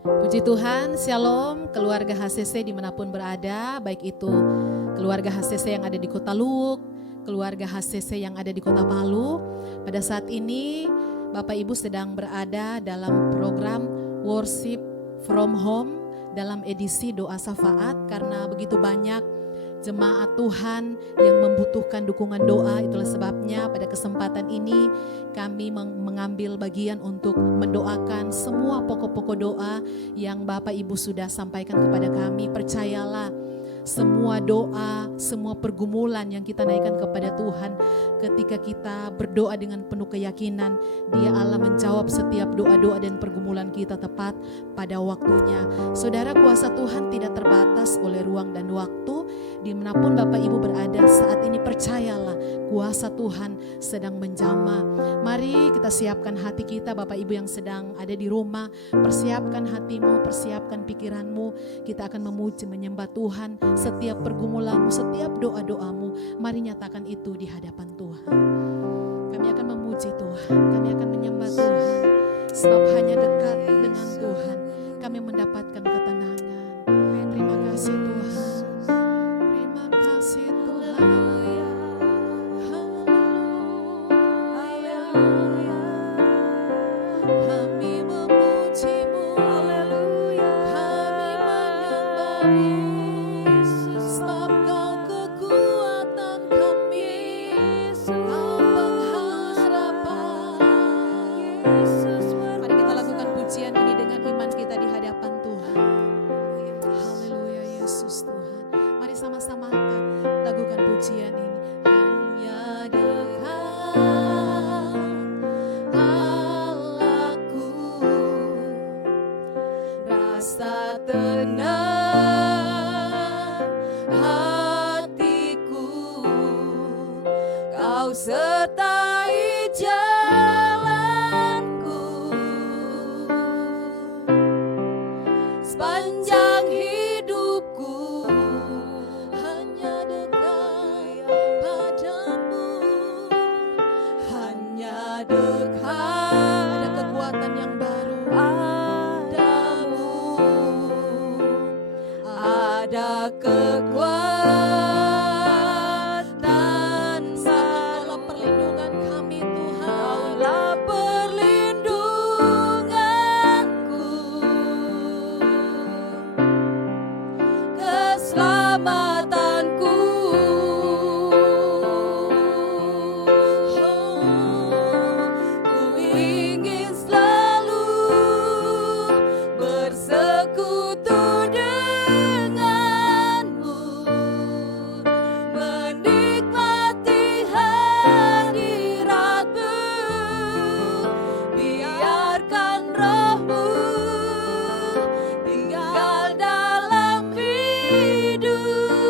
Puji Tuhan, Shalom keluarga HCC dimanapun berada, baik itu keluarga HCC yang ada di Kota Luwuk, keluarga HCC yang ada di Kota Palu. Pada saat ini Bapak Ibu sedang berada dalam program Worship from Home dalam edisi doa syafaat, karena begitu banyak jemaat Tuhan yang membutuhkan dukungan doa. Itulah sebabnya pada kesempatan ini kami mengambil bagian untuk mendoakan semua pokok-pokok doa yang Bapak Ibu sudah sampaikan kepada kami. Percayalah, semua doa, semua pergumulan yang kita naikkan kepada Tuhan, ketika kita berdoa dengan penuh keyakinan, Dia Allah menjawab setiap doa-doa dan pergumulan kita tepat pada waktunya. Saudara, kuasa Tuhan tidak terbatas oleh ruang dan waktu. Dimanapun Bapak Ibu berada saat ini, percayalah kuasa Tuhan sedang menjamah. Mari kita siapkan hati kita, Bapak Ibu yang sedang ada di rumah. Persiapkan hatimu, persiapkan pikiranmu. Kita akan memuji, menyembah Tuhan. Setiap pergumulanmu, setiap doa-doamu, mari nyatakan itu di hadapan Tuhan. Kami akan memuji Tuhan, kami akan menyembah Tuhan. Sebab hanya dekat dengan Tuhan kami mendapatkan ketenangan. Terima kasih Tuhan. Terima kasih Tuhan. Kami memuji-Mu, haleluya. Kami menyembah-Mu. Sebab Kau kekuatan kami, Kau pengharapan. Mari kita lakukan pujian ini dengan iman kita di hadapan Tuhan. Haleluya Yesus Tuhan. Mari sama-sama lakukan pujian ini. Hanya dekat Allahku, rasa tenang hatiku, Kau sertai jalanku sepanjang hidupku. Hanya dekat padamu, hanya dekat. Ada kekuatan yang baru padamu, ada kekuatan. Kaulah perlindungan kami Tuhan, Kaulah perlindunganku, keselamatanku. Ku ingin selalu bersekutu denganmu, menikmati hadiratmu. Biarkan Roh-Mu tinggal dalam hidupku.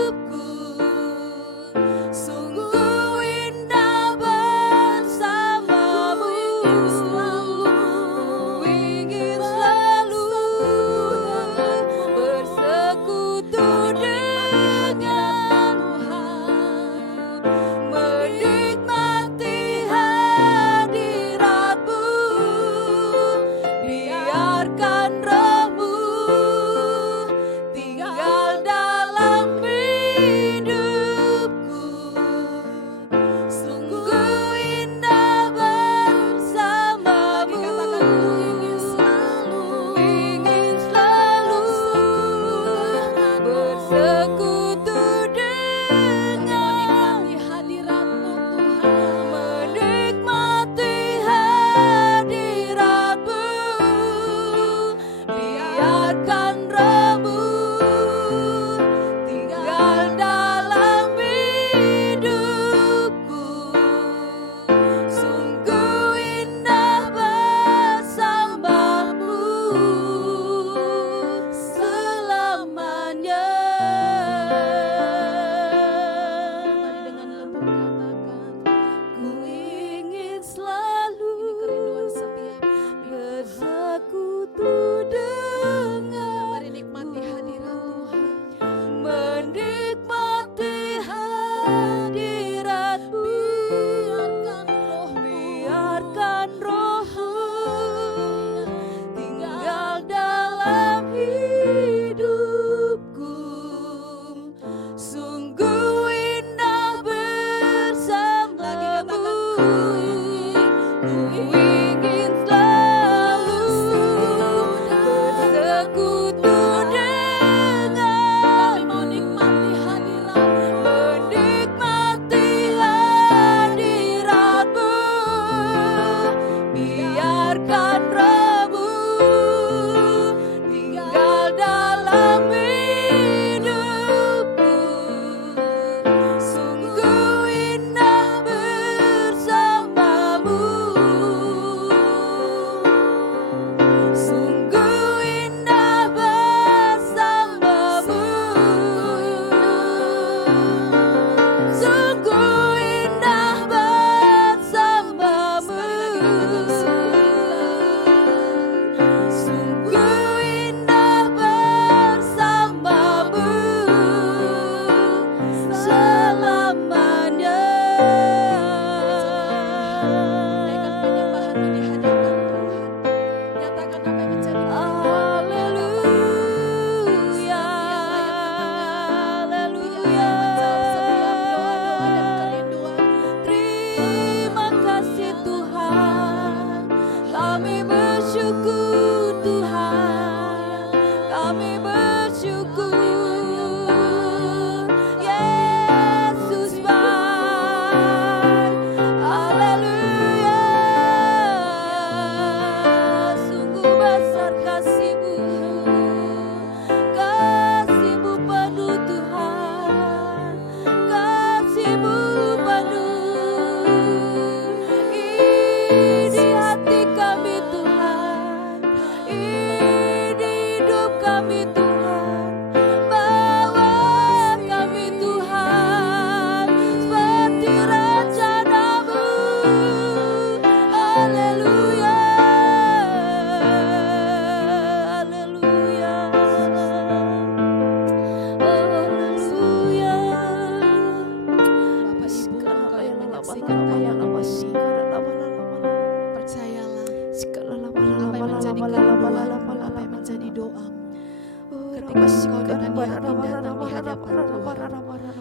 ketika Engkau dengan yakin datang di hadapan Tuhan,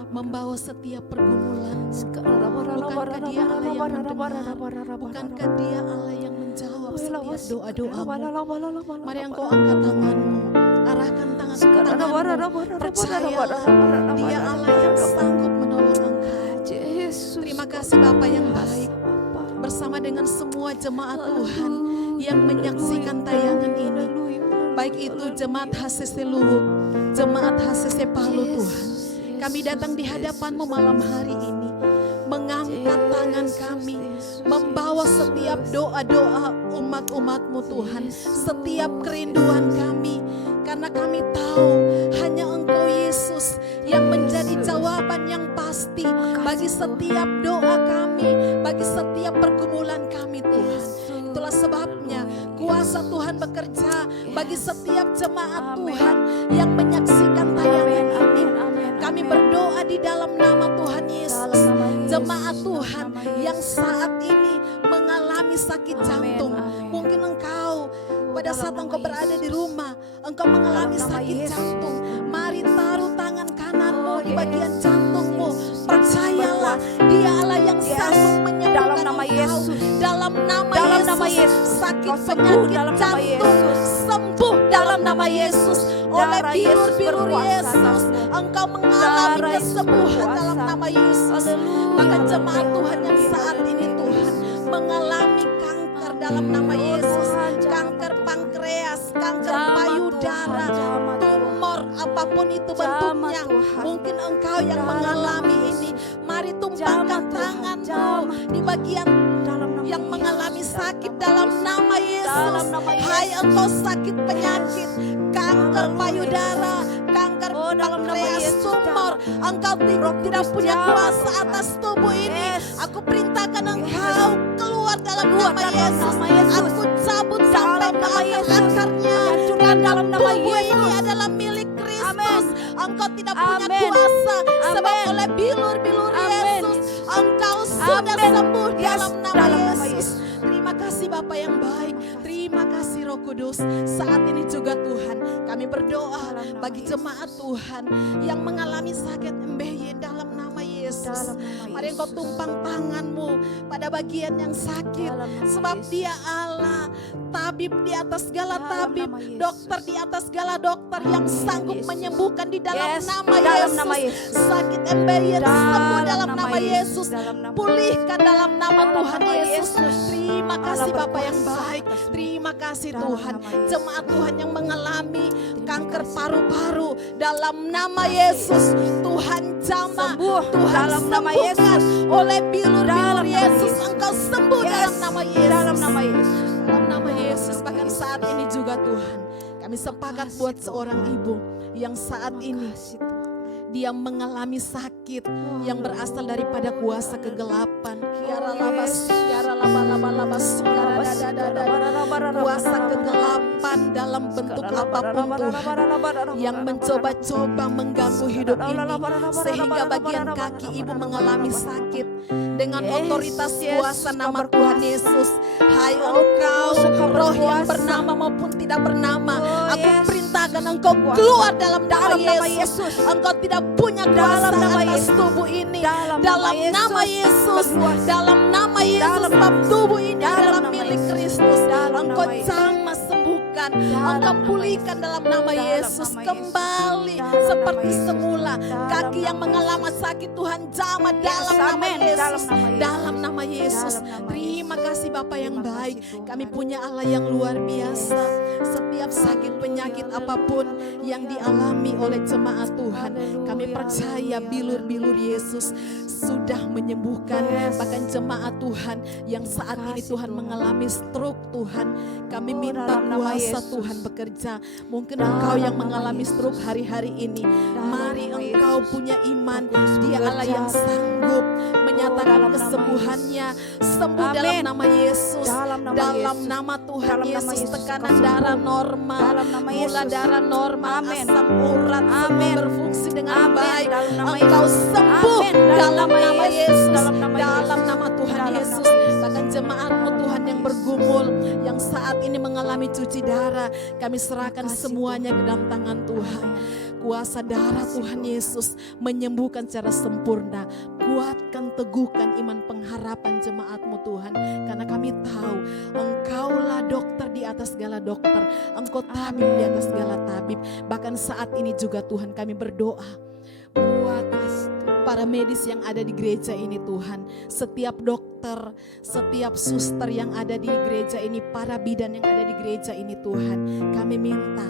membawa setiap pergumulan. Bukankah Dia Allah yang mendengar? Bukankah Dia Allah yang menjawab setiap doa-doamu? Mari Engkau angkat tanganmu, arahkan tanganmu, percayalah Dia Allah yang sanggup menolong engkau. Terima kasih Bapa yang baik, bersama dengan semua jemaat Tuhan yang menyaksikan tayangan ini, baik itu jemaat HCC Luwuk, jemaat HCC Palu. Tuhan, kami datang di hadapan-Mu malam hari ini, mengangkat tangan kami, membawa setiap doa-doa umat-umat-Mu Tuhan, setiap kerinduan kami, karena kami tahu hanya Engkau Yesus yang menjadi jawaban yang pasti bagi setiap doa kami, bagi setiap pergumulan kami Tuhan. Itulah sebabnya kuasa Tuhan bekerja bagi setiap jemaat Tuhan yang menyaksikan tayangan ini. Kami berdoa di dalam nama Tuhan Yesus, jemaat Tuhan yang saat ini mengalami sakit jantung. Mungkin engkau pada saat engkau berada di rumah, engkau mengalami sakit jantung. Mari taruh tangan kananmu di bagian jantungmu. Percayalah Dia Allah yang sanggup menyembuhkan engkau. Dalam nama Yesus, sakit penyakit jantung sembuh dalam nama Yesus. Oleh bilur-bilur Yesus, engkau mengalami kesembuhan dalam nama Yesus. Bahkan jemaat Tuhan yang saat ini Tuhan mengalami kanker dalam nama Yesus, kanker pankreas, kanker payudara, tumor apapun itu bentuknya, mungkin engkau yang mengalami ini. Mari tumpahkan tanganmu di bagian yang mengalami sakit dalam nama Yesus. Hai engkau sakit penyakit, kanker payudara, kanker pankreas, tumor, engkau tidak punya kuasa atas tubuh ini. Aku perintahkan engkau keluar dalam nama Yesus. Aku cabut sampai ke akar-akarnya. Dalam tubuh ini adalah milik Kristus. Engkau tidak punya kuasa, sebab oleh bilur-bilur Yesus engkau sudah sembuh dalam nama Yesus. Terima kasih Bapa yang baik, terima kasih Roh Kudus. Saat ini juga Tuhan, kami berdoa bagi jemaat Tuhan yang mengalami sakit MBY dalam nama Yesus. Mari Engkau tumpang tanganmu pada bagian yang sakit, sebab Dia Allah, tabib di atas segala tabib, dokter di atas segala dokter yang sanggup menyembuhkan di dalam nama Yesus. Sakit MBY sembuh dalam nama Yesus, pulihkan dalam nama Tuhan Yesus. Terima kasih Bapa yang baik, terima kasih Tuhan. Jemaat Tuhan yang mengalami kanker paru-paru dalam nama Yesus, Tuhan jamah, Tuhan sembuhkan oleh bilur-bilur Yesus. Engkau sembuh dalam nama Yesus, dalam nama Yesus. Bahkan saat ini juga Tuhan, kami sepakat buat seorang ibu yang saat ini dia mengalami sakit yang berasal daripada kuasa kegelapan. Kuasa kegelapan dalam bentuk apapun Tuhan yang mencoba-coba mengganggu hidup ini, sehingga bagian kaki ibu mengalami sakit. Dengan otoritas kuasa nama Tuhan Yesus, hai engkau roh yang bernama maupun tidak bernama, aku perintahkan engkau keluar dalam nama Yesus. Engkau tidak punya kuasa atas tubuh ini. Dalam nama Yesus, dalam nama Yesus, sebab tubuh ini adalah milik Kristus. Engkau jamah sembuhkan, engkau pulihkan dalam nama Yesus. Kembali seperti semula, kaki yang mengalami sakit Tuhan jamah dalam nama Yesus, dalam nama Yesus. Terima kasih Bapa yang baik, kami punya Allah yang luar biasa. Setiap sakit penyakit apapun yang dialami oleh jemaat Tuhan, kami percaya bilur-bilur Yesus sudah menyembuhkan. Bahkan jemaat Tuhan yang saat ini Tuhan mengalami stroke Tuhan, kami minta kuasa Tuhan bekerja. Mungkin engkau yang mengalami stroke hari-hari ini, mari engkau punya iman, Dia Allah yang sanggup menyatakan kesembuhannya. Sembuh dalam nama Yesus, dalam nama Tuhan Yesus. Tekanan darah normal, gula darah normal, asam urat semua berfungsi dengan baik. Engkau sembuh dalam nama Yesus, dalam nama Tuhan Yesus. Bahkan jemaatmu Tuhan yang yang bergumul, yang saat ini mengalami cuci darah, kami serahkan semuanya ke dalam tangan Tuhan. Kuasa darah Tuhan Yesus menyembuhkan secara sempurna. Kuatkan, teguhkan iman pengharapan jemaat-Mu Tuhan. Karena kami tahu Engkaulah dokter di atas segala dokter, Engkau tabib di atas segala tabib. Bahkan saat ini juga Tuhan kami berdoa buat para medis yang ada di gereja ini Tuhan. Setiap dokter, setiap suster yang ada di gereja ini, para bidan yang ada di gereja ini Tuhan, kami minta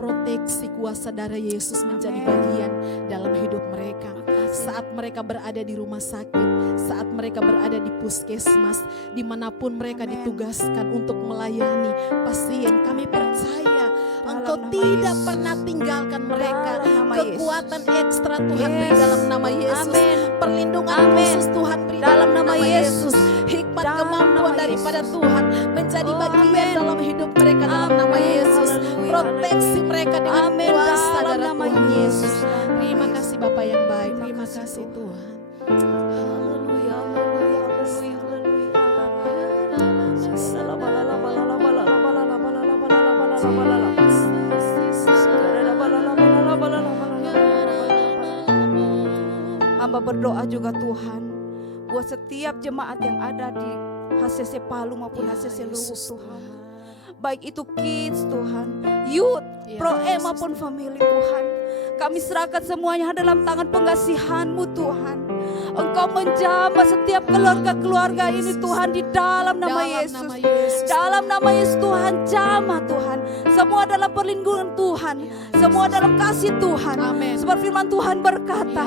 proteksi kuasa darah Yesus menjadi bagian dalam hidup mereka. Saat mereka berada di rumah sakit, saat mereka berada di puskesmas, dimanapun mereka ditugaskan untuk melayani pasien, kami percaya Engkau tidak pernah tinggalkan mereka. Kekuatan ekstra Tuhan beri dalam nama Yesus. Perlindungan khusus Tuhan beri dalam nama Yesus. Hikmat kemampuan daripada Tuhan menjadi bagian dalam hidup mereka dalam nama Yesus. Proteksi mereka dengan kuasa darah Tuhan Yesus. Terima kasih Bapa yang baik. Terima kasih Tuhan. Haleluya, haleluya, Hamba berdoa juga Tuhan buat setiap jemaat yang ada di HCC Palu maupun HCC Luwuk Tuhan. Baik itu kids Tuhan, youth, pro-e maupun family Tuhan. Kami serahkan semuanya dalam tangan pengasihan-Mu Tuhan. Engkau menjamah setiap keluarga-keluarga ini Tuhan di dalam nama Yesus. Dalam nama Yesus Tuhan, jamah Tuhan. Semua dalam perlindungan Tuhan, semua dalam kasih Tuhan. Seperti firman Tuhan berkata,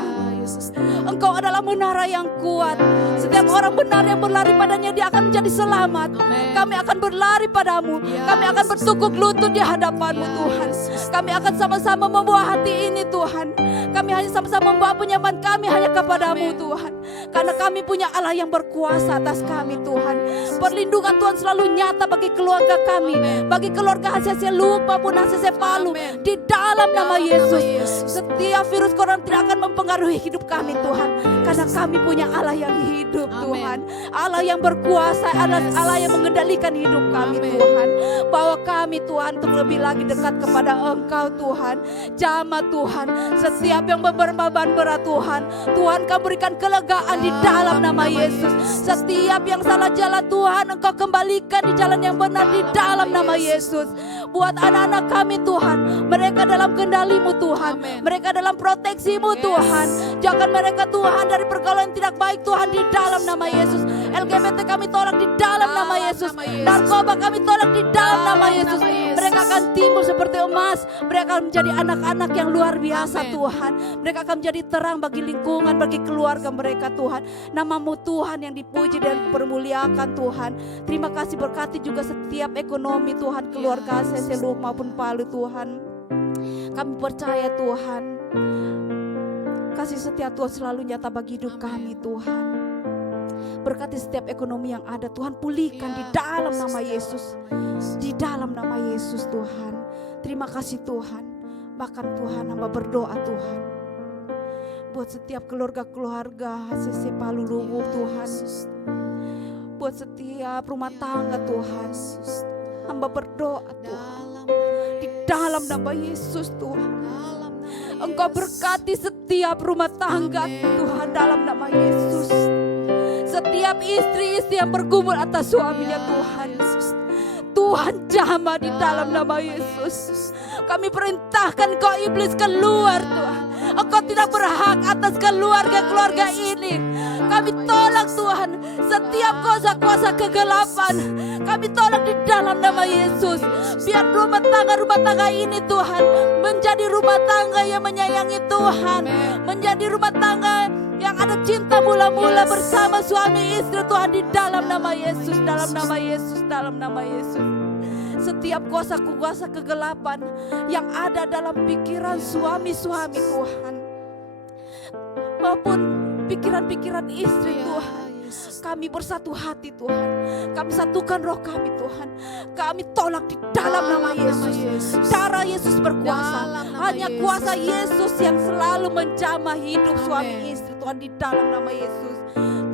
Engkau adalah menara yang kuat. Setiap orang benar yang berlari padanya dia akan menjadi selamat. Kami akan berlari padamu. Kami akan bertukuk lutut di hadapan-Mu Tuhan. Kami akan sama-sama membawa hati ini Tuhan. Kami hanya sama-sama membawa penyaman kami hanya kepada-Mu Tuhan. Karena kami punya Allah yang berkuasa atas kami Tuhan. Perlindungan Tuhan selalu nyata bagi keluarga kami, bagi keluarga HCC Luwuk maupun HCC Palu. Di dalam nama Yesus, setiap virus corona tidak akan mempengaruhi hidup kami Tuhan. Karena kami punya Allah yang hidup Tuhan. Allah yang berkuasa, Allah yang mengendalikan hidup kami Tuhan. Bawa kami Tuhan untuk lebih lagi dekat kepada Engkau Tuhan. Jamah Tuhan setiap yang beban berat Tuhan. Tuhan kau berikan kelegaan di dalam nama Yesus. Setiap yang salah jalan Tuhan Engkau kembalikan di jalan yang benar di dalam nama Yesus. Buat anak-anak kami Tuhan, mereka dalam kendali-Mu Tuhan, mereka dalam proteksi-Mu Tuhan. Jangan mereka Tuhan dari pergaulan yang tidak baik Tuhan di dalam nama Yesus. LGBT kami tolak di dalam nama Yesus. Narkoba kami tolak di dalam nama Yesus. Mereka akan timbul seperti emas. Mereka akan menjadi anak-anak yang luar biasa Tuhan. Mereka akan menjadi terang bagi lingkungan, bagi keluarga mereka Tuhan. Nama-Mu Tuhan yang dipuji dan dipermuliakan Tuhan. Terima kasih, berkati juga setiap ekonomi Tuhan, keluarga HCC Luwuk maupun Palu Tuhan. Kami percaya Tuhan, kasih setia Tuhan selalu nyata bagi hidup kami Tuhan. Berkati setiap ekonomi yang ada Tuhan, pulihkan di dalam nama Yesus. Di dalam nama Yesus Tuhan. Terima kasih Tuhan. Bahkan Tuhan hamba berdoa Tuhan, buat setiap keluarga-keluarga HCC Palu Luwuk Tuhan. Buat setiap rumah tangga Tuhan, hamba berdoa Tuhan. Di dalam nama Yesus Tuhan, Engkau berkati setiap rumah tangga Tuhan dalam nama Yesus. Setiap istri-istri yang bergumul atas suaminya Tuhan, Tuhan jamah di dalam nama Yesus. Kami perintahkan Kau iblis keluar Tuhan. Engkau tidak berhak atas keluarga-keluarga ini. Kami tolak Tuhan setiap kuasa-kuasa kegelapan. Kami tolak di dalam nama Yesus. Biar rumah tangga ini Tuhan menjadi rumah tangga yang menyayangi Tuhan. Menjadi rumah tangga yang ada cinta mula-mula bersama suami istri Tuhan di dalam nama Yesus. Dalam nama Yesus, dalam nama Yesus. Setiap kuasa-kuasa kegelapan yang ada dalam pikiran suami-suami Tuhan, maupun pikiran-pikiran istri Tuhan, kami bersatu hati Tuhan. Kami satukan roh kami Tuhan. Kami tolak di dalam nama Yesus. Darah Yesus berkuasa. Hanya kuasa Yesus yang selalu menjamah hidup suami istri Tuhan di dalam nama Yesus.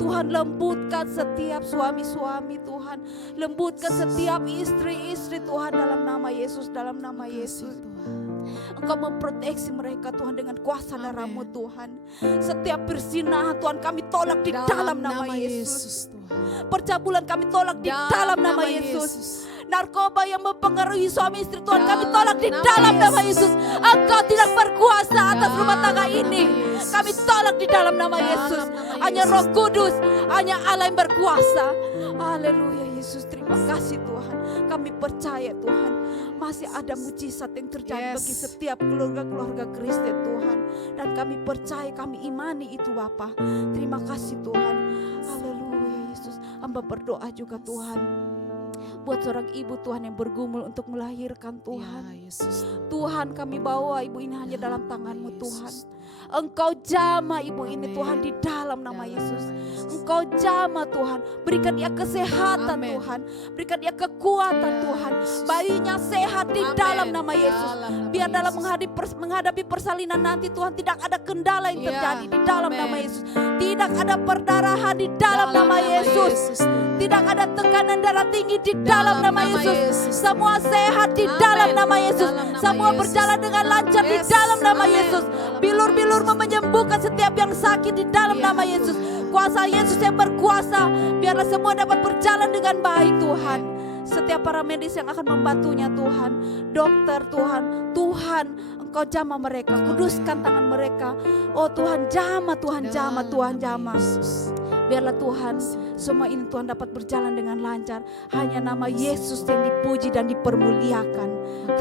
Tuhan Tuhan, lembutkan setiap suami-suami Tuhan, lembutkan setiap istri-istri Tuhan, dalam nama Yesus, dalam nama Yesus. Engkau memproteksi mereka Tuhan dengan kuasa darah-Mu Tuhan. Setiap perzinahan Tuhan kami tolak di dalam nama Yesus. Percabulan kami tolak di dalam nama Yesus. Narkoba yang mempengaruhi suami istri Tuhan kami tolak di dalam nama Yesus. Engkau tidak berkuasa atas rumah tangga ini. Kami tolak di dalam nama Yesus. Hanya Roh Kudus, hanya Allah yang berkuasa. Haleluya Yesus, terima kasih Tuhan. Kami percaya Tuhan, masih ada mujizat yang terjadi bagi setiap keluarga-keluarga Kristen Tuhan. Dan kami percaya, kami imani itu Bapa. Terima kasih Tuhan. Haleluya Yesus. Hamba berdoa juga Tuhan, buat seorang ibu Tuhan yang bergumul untuk melahirkan Tuhan. Tuhan, kami bawa ibu ini hanya dalam tangan-Mu Tuhan. Engkau jamah ibu ini Tuhan di dalam nama Yesus. Engkau jamah Tuhan, berikan dia kesehatan Tuhan, berikan dia kekuatan Tuhan. Bayinya sehat di dalam nama Yesus. Biar dalam menghadapi persalinan nanti Tuhan tidak ada kendala yang terjadi di dalam nama Yesus. Tidak ada perdarahan di dalam nama Yesus. Tidak ada tekanan darah tinggi di dalam nama Yesus. Semua sehat di dalam nama Yesus. Semua berjalan dengan lancar di dalam nama Yesus. Bilur-bilur menyembuhkan setiap yang sakit di dalam nama Yesus. Kuasa Yesus yang berkuasa, biarlah semua dapat berjalan dengan baik Tuhan. Setiap para medis yang akan membantunya Tuhan, dokter Tuhan, Tuhan Engkau jamah mereka, kuduskan tangan mereka. Oh Tuhan, jamah Tuhan, jamah Tuhan, jamah. Biarlah Tuhan, semua ini Tuhan dapat berjalan dengan lancar. Hanya nama Yesus yang dipuji dan dipermuliakan.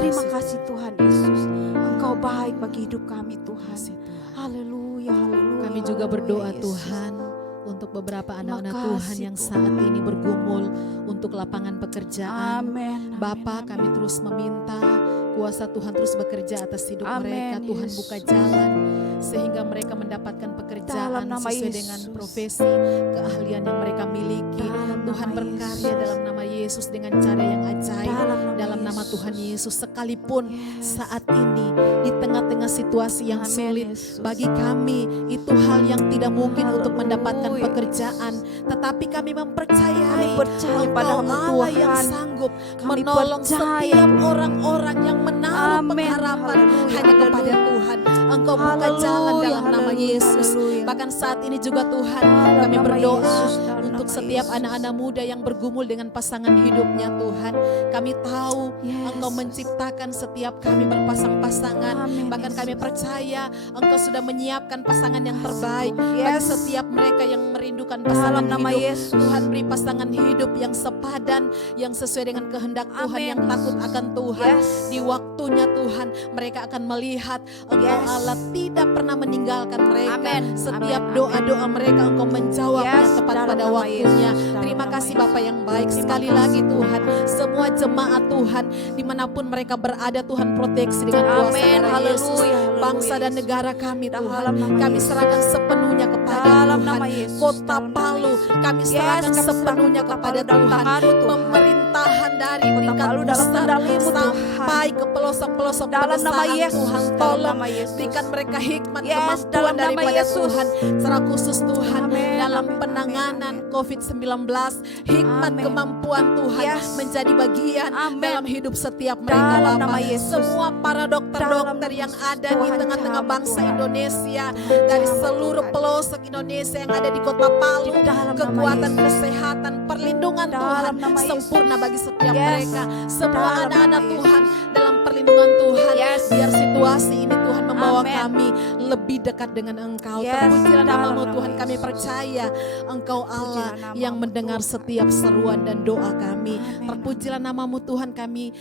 Terima kasih Tuhan Yesus. Engkau baik bagi hidup kami Tuhan. Haleluya, haleluya. Kami juga berdoa Tuhan untuk beberapa anak-anak Tuhan yang saat ini bergumul untuk lapangan pekerjaan. Amin. Bapa, kami terus meminta kuasa Tuhan terus bekerja atas hidup mereka. Tuhan buka jalan sehingga mereka mendapatkan pekerjaan sesuai dengan profesi, keahlian yang mereka miliki. Tuhan berkarya dalam nama Yesus dengan cara yang ajaib. Dalam nama Tuhan Yesus, sekalipun saat ini di tengah-tengah situasi yang sulit bagi kami, itu hal yang tidak mungkin untuk mendapatkan pekerjaan, tetapi kami mempercayai Engkau Allah yang sanggup menolong setiap orang-orang yang menaruh pengharapan hanya kepada Tuhan. Engkau buka jalan dalam nama Yesus. Bahkan saat ini juga Tuhan, kami berdoa untuk setiap anak-anak muda yang bergumul dengan pasangan hidupnya Tuhan. Kami tahu Engkau menciptakan setiap kami berpasang-pasangan. Bahkan kami percaya Engkau sudah menyiapkan pasangan yang terbaik bagi setiap mereka yang merindukan pasangan hidup. Tuhan, beri pasangan hidup yang sepadan, yang sesuai dengan kehendak Tuhan, yang takut akan Tuhan. Di waktunya Tuhan, mereka akan melihat Engkau Allah tidak pernah meninggalkan mereka. Setiap doa-doa mereka Engkau menjawabnya tepat pada waktunya. Terima kasih Bapa yang baik. Sekali lagi Tuhan, semua jemaat Tuhan dimanapun mereka berada, Tuhan proteksi dengan kuasa darah Yesus. Bangsa dan negara kami Tuhan, kami serahkan sepenuhnya kepada Tuhan. Kota Palu kami serahkan sepenuhnya kepada Tuhan. Pemerintahan dari tingkat pusat sampai ke pelosok-pelosok pedesaan Tuhan, tolong berikan mereka hikmat kemampuan daripada Tuhan. Secara khusus Tuhan dalam penanganan COVID-19, hikmat kemampuan Tuhan menjadi bagian dalam hidup setiap mereka Bapa. Semua para dokter-dokter yang ada di tengah-tengah bangsa Indonesia, dari seluruh pelosok Indonesia yang ada di Kota Palu, kekuatan kesehatan, perlindungan Tuhan sempurna bagi setiap mereka. Semua anak-anak Tuhan dalam perlindungan Tuhan. Biar situasi ini Tuhan membawa kami lebih dekat dengan Engkau. Terpujilah nama-Mu Tuhan, kami percaya Engkau Allah yang mendengar setiap seruan dan doa kami. Terpujilah nama-Mu Tuhan, kami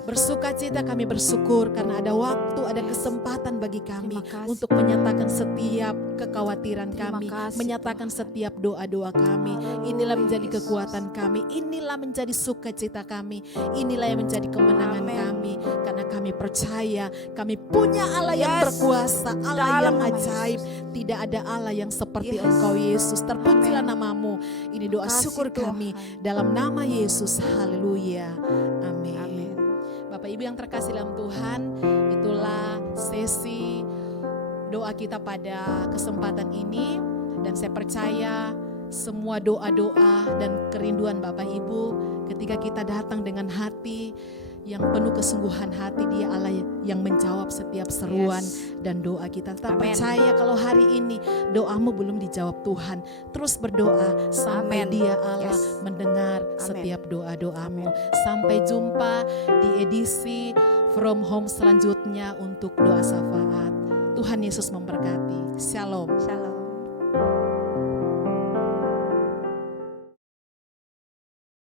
bersuka cita, kami bersyukur karena ada waktu, ada kesempatan bagi kami untuk menyatakan setiap kekhawatiran kami, menyatakan setiap doa-doa kami. Inilah menjadi kekuatan kami, inilah menjadi sukacita kami, inilah yang menjadi kemenangan kami. Karena kami percaya kami punya Allah yang berkuasa, Allah yang ajaib. Tidak ada Allah yang seperti Engkau Yesus. Terpujilah nama-Mu. Ini doa syukur kami dalam nama Yesus. Haleluya. Amin. Bapak Ibu yang terkasih dalam Tuhan, itulah sesi doa kita pada kesempatan ini. Dan saya percaya semua doa-doa dan kerinduan Bapak Ibu ketika kita datang dengan hati yang penuh kesungguhan hati, Dia Allah yang menjawab setiap seruan dan doa kita. Kita percaya kalau hari ini doamu belum dijawab Tuhan, terus berdoa sampai Dia Allah mendengar setiap doa-doamu. Sampai jumpa di edisi From Home selanjutnya untuk doa syafaat. Tuhan Yesus memberkati. Shalom. Shalom.